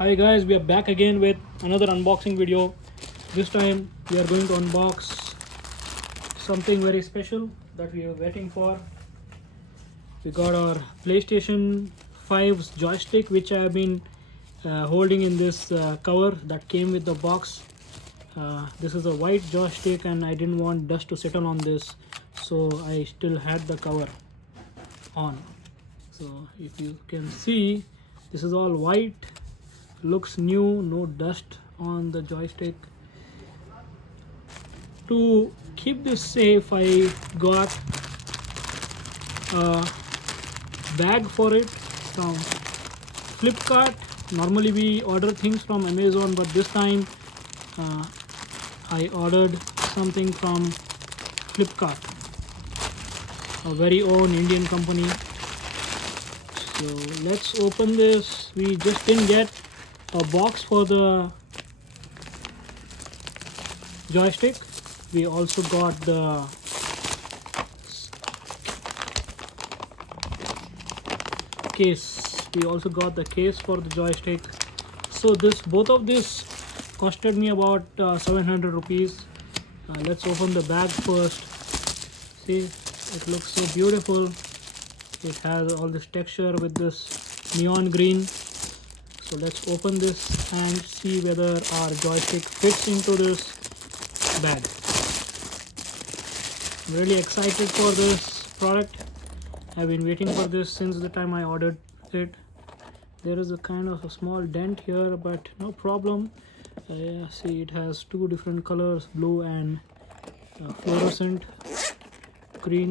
Hi guys, we are back again with another unboxing video. This time we are going to unbox something very special that we are waiting for. We got our PlayStation 5's joystick, which I have been holding in this cover that came with the box. This is a white joystick and I didn't want dust to settle on this, so I still had the cover on. So if you can see, this is all white, looks new, no dust on the joystick. To keep this safe, I got a bag for it from Flipkart. Normally we order things from Amazon, but this time I ordered something from Flipkart, a very own Indian company. So let's open this. We just didn't get a box for the joystick. We also got the case. We also got the case for the joystick. So both of this costed me about 700 rupees. Let's open the bag first. See, it looks so beautiful. It has all this texture with this neon green. So let's open this and see whether our joystick fits into this bag. I'm really excited for this product. I've been waiting for this since the time I ordered it. There is a kind of a small dent here, but no problem. See, it has two different colors, blue and fluorescent green.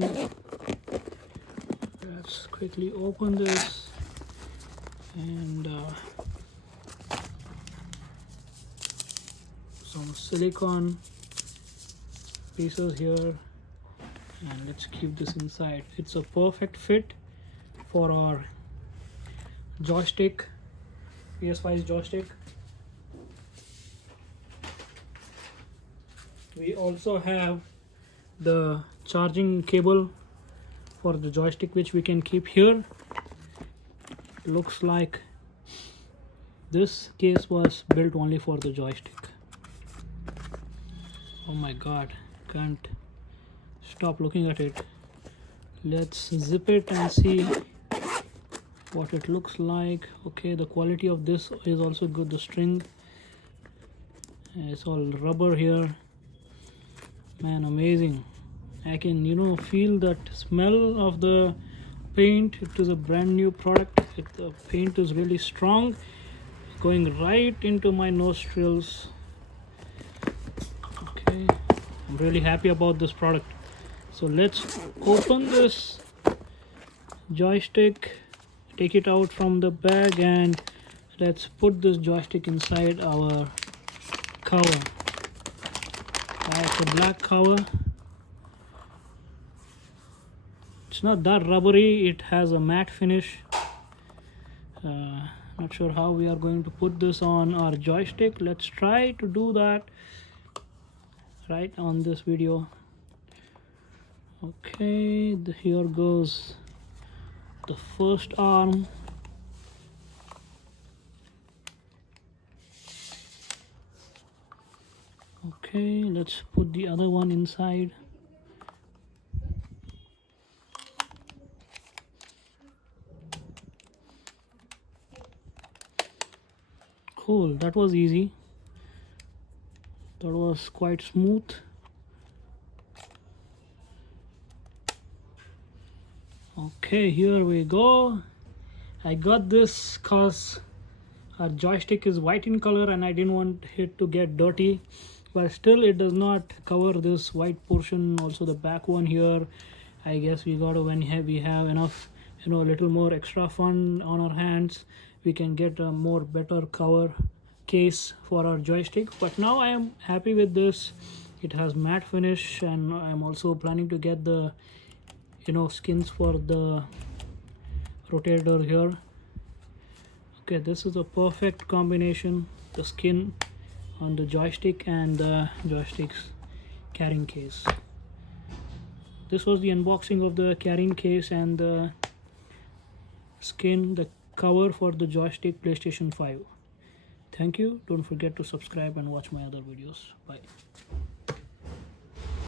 Let's quickly open this and some silicone pieces here, and let's keep this inside. It's a perfect fit for our joystick, PS5's joystick. We also have the charging cable for the joystick, which we can keep here. Looks like this case was built only for the joystick. Oh my god, can't stop looking at it. Let's zip it and see what it looks like. Okay, the quality of this is also good. The string, it's all rubber here. Man, amazing. I can feel that smell of the paint. It is a brand new product. The paint is really strong, going right into my nostrils. Okay, I'm really happy about this product. So let's open this joystick, take it out from the bag, and let's put this joystick inside our cover. It's a black cover. It's not that rubbery, it has a matte finish. Not sure how we are going to put this on our joystick. Let's try to do that right on this video. Okay, here goes the first arm. Okay, let's put the other one inside. Cool, that was easy. That was quite smooth. Okay, here we go. I got this cause our joystick is white in color and I didn't want it to get dirty, but still it does not cover this white portion. Also the back one here, I guess we got to, when we have enough, a little more extra fun on our hands, we can get a more better cover case for our joystick. But now I am happy with this. It has matte finish, and I'm also planning to get the skins for the rotator here. Okay, this is a perfect combination, the skin on the joystick and the joystick's carrying case. This was the unboxing of the carrying case and the skin, the cover for the joystick PlayStation 5. Thank you. Don't forget to subscribe and watch my other videos. Bye.